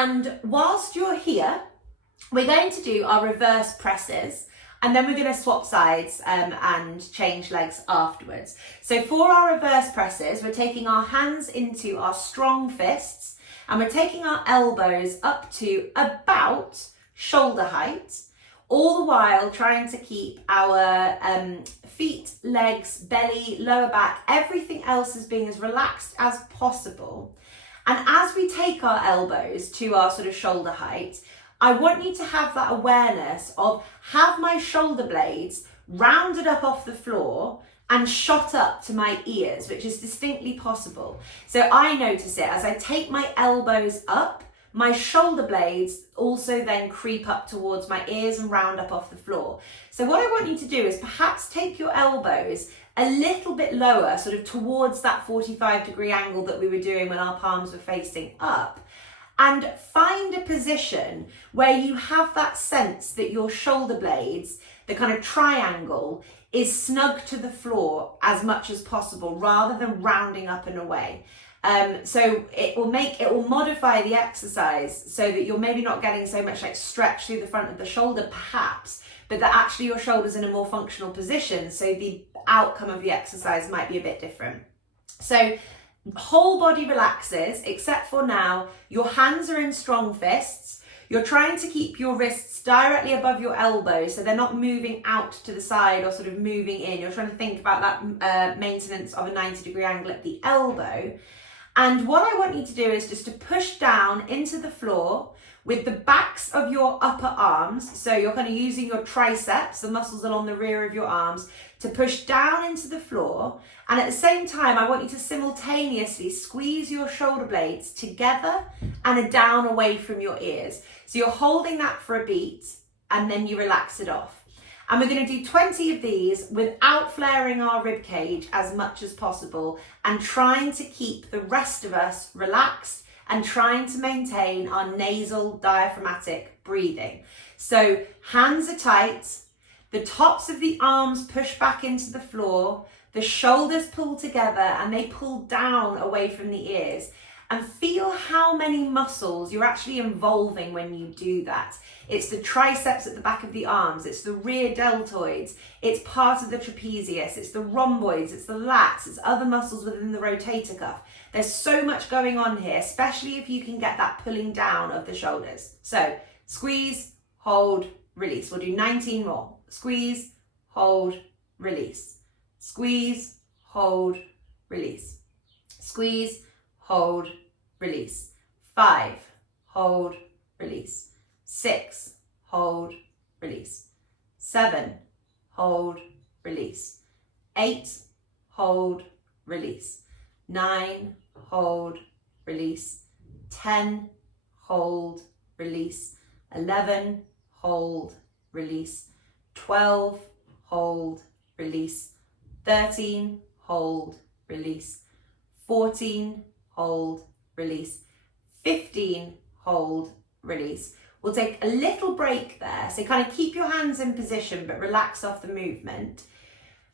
And whilst you're here, we're going to do our reverse presses, and then we're going to swap sides and change legs afterwards. So for our reverse presses, we're taking our hands into our strong fists, and we're taking our elbows up to about shoulder height, all the while trying to keep our feet, legs, belly, lower back, everything else as being as relaxed as possible. And as we take our elbows to our sort of shoulder height, I want you to have that awareness of, have my shoulder blades rounded up off the floor and shot up to my ears, which is distinctly possible. So I notice it as I take my elbows up, my shoulder blades also then creep up towards my ears and round up off the floor. So what I want you to do is perhaps take your elbows a little bit lower, sort of towards that 45-degree angle that we were doing when our palms were facing up, and find a position where you have that sense that your shoulder blades, the kind of triangle, is snug to the floor as much as possible, rather than rounding up and away. So it will modify the exercise so that you're maybe not getting so much like stretch through the front of the shoulder perhaps, but that actually your shoulder's in a more functional position, so the outcome of the exercise might be a bit different. So whole body relaxes, except for now your hands are in strong fists. You're trying to keep your wrists directly above your elbows, so they're not moving out to the side or sort of moving in. You're trying to think about that maintenance of a 90-degree angle at the elbow. And what I want you to do is just to push down into the floor with the backs of your upper arms. So you're kind of using your triceps, the muscles along the rear of your arms, to push down into the floor. And at the same time, I want you to simultaneously squeeze your shoulder blades together and down away from your ears. So you're holding that for a beat, and then you relax it off. And we're going to do 20 of these without flaring our rib cage as much as possible, and trying to keep the rest of us relaxed and trying to maintain our nasal diaphragmatic breathing. So hands are tight, the tops of the arms push back into the floor, the shoulders pull together and they pull down away from the ears. And feel how many muscles you're actually involving when you do that. It's the triceps at the back of the arms, it's the rear deltoids, it's part of the trapezius, it's the rhomboids, it's the lats, it's other muscles within the rotator cuff. There's so much going on here, especially if you can get that pulling down of the shoulders. So squeeze, hold, release. We'll do 19 more. Squeeze, hold, release. Squeeze, hold, release. Squeeze, hold, release. 5, hold, release. 6, hold, release. 7, hold, release. 8, hold, release. 9, hold, release. 10, hold, release. 11, hold, release. 12, hold, release. 13, hold, release. 14, hold, release. 15, hold, release. We'll take a little break there. So kind of keep your hands in position, but relax off the movement.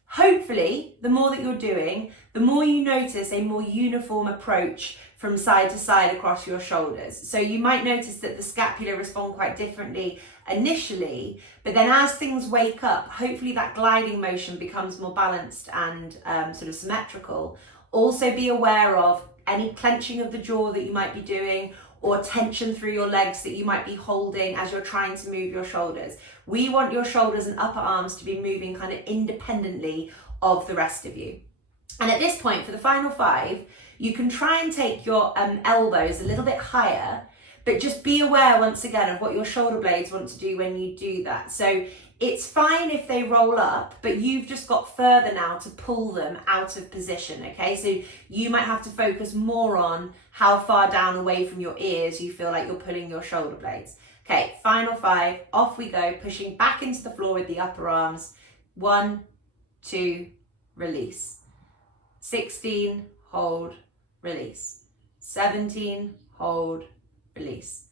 Hopefully, the more that you're doing, the more you notice a more uniform approach from side to side across your shoulders. So you might notice that the scapula respond quite differently initially, but then as things wake up, hopefully that gliding motion becomes more balanced and sort of symmetrical. Also be aware of any clenching of the jaw that you might be doing, or tension through your legs that you might be holding as you're trying to move your shoulders. We want your shoulders and upper arms to be moving kind of independently of the rest of you. And at this point, for the final 5, you can try and take your elbows a little bit higher, but just be aware once again of what your shoulder blades want to do when you do that. So it's fine if they roll up, but you've just got further now to pull them out of position, okay? So you might have to focus more on how far down away from your ears you feel like you're pulling your shoulder blades. Okay, final 5, off we go, pushing back into the floor with the upper arms. 1, 2, release. 16, hold, release. 17, hold, release.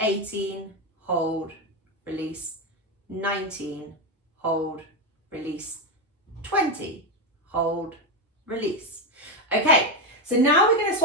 18, hold, release. 19, hold, release. 20, hold, release. Okay, so now we're going to